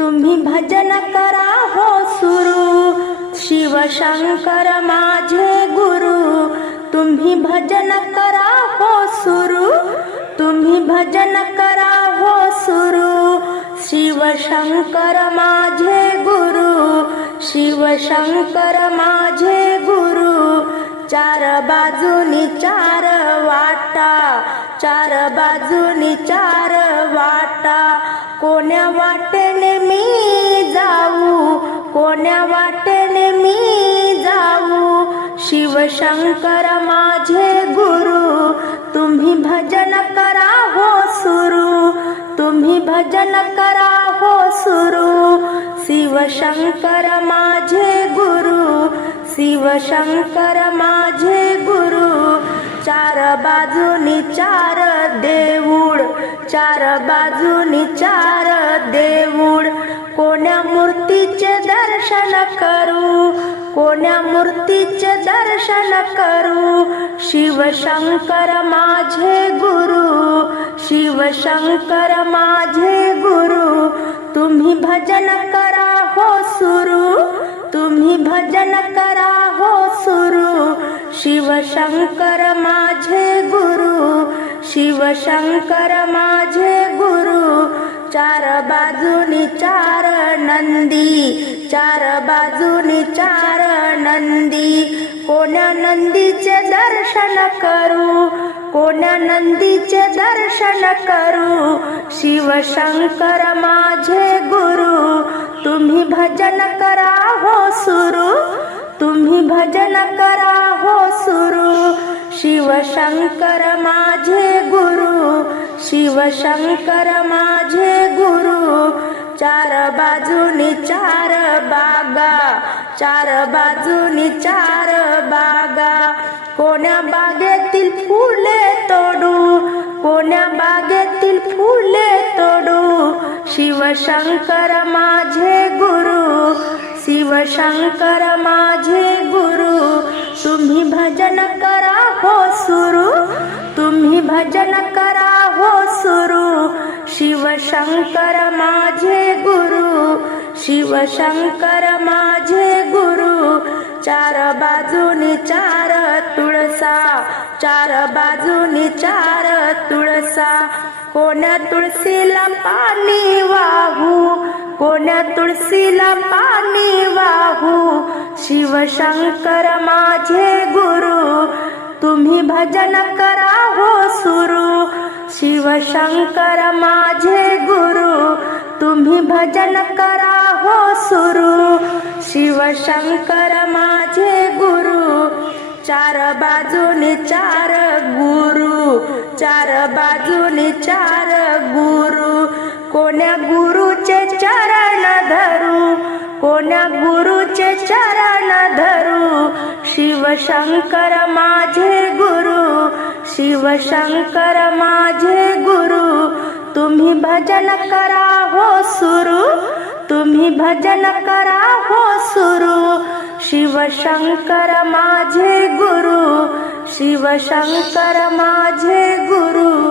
तुम्ही भजन करा हो सुरू. शिवशंकर माझे गुरु तुम्ही भजन करा हो सुरू. तुम्ही भजन करा हो सुरू. शिवशंकर माझे गुरु शिवशंकर माझे गुरु. चार बाजूनी चार वाटा चार बाजूनी चार वाटा. कोण्या वाटे कोण्या वाटेने मी जाऊ? शिवशंकर माझे गुरु तुम्ही भजन करा हो सुरू. तुम्ही भजन करा हो सुरू. शिवशंकर माझे गुरु शिवशंकर माझे गुरु. चार बाजूनी चार देऊळ चार बाजूनी चार देऊळ. दर्शन करू. कोण्या मूर्तीचे दर्शन करू. शिवशंकर माझे गुरु. शिवशंकर माझे गुरु. तुम्ही भजन करा हो सुरू. तुम्ही भजन करा हो सुरू. शिवशंकर माझे गुरु. शिवशंकर माझे चार बाजूनी चार नंदी चार बाजूनी चार नंदी. कोण्या नंदीचे दर्शन करू कोण्या नंदीचे दर्शन करू? शिवशंकर माझे गुरु तुम्ही भजन करा हो सुरू तुम्ही भजन करा हो सुरू. शिवशंकर माझे गुरु शिवशंकर माझे चार बाजूनी चार बागा चार बाजूनी चार बागा. कोण्या बागेतील फुले तोडू कोण्या बागेतील फुले तोडू? शिवशंकर माझे गुरु शिवशंकर माझे गुरु. तुम्ही भजन करा हो सुरू तुम्ही भजन करा हो सुरू. शिवशंकर माझे शिवशंकर माझे गुरु. चार बाजूनी चार तुळसा. चार बाजूनी चार तुळसा. कोण्या तुळशीला पाणी वाहू? कोण्या तुळशीला पाणी वाहू? शिवशंकर माझे गुरु. तुम्ही भजन करा हो सुरू शिवशंकर माझे गुरु. तुम्ही भजन करा हो सुरू. शिवशंकर माझे गुरु. चार बाजूनी चार गुरु. चार बाजूनी चार गुरु. कोण्या गुरुचे चरण धरू? कोण्या गुरुचे चरण धरू? शिवशंकर माझे गुरु. शिवशंकर माझे भजन करा हो सुरू तुम्ही भजन करा हो सुरू. शिवशंकर माझे गुरु शिवशंकर माझे गुरु.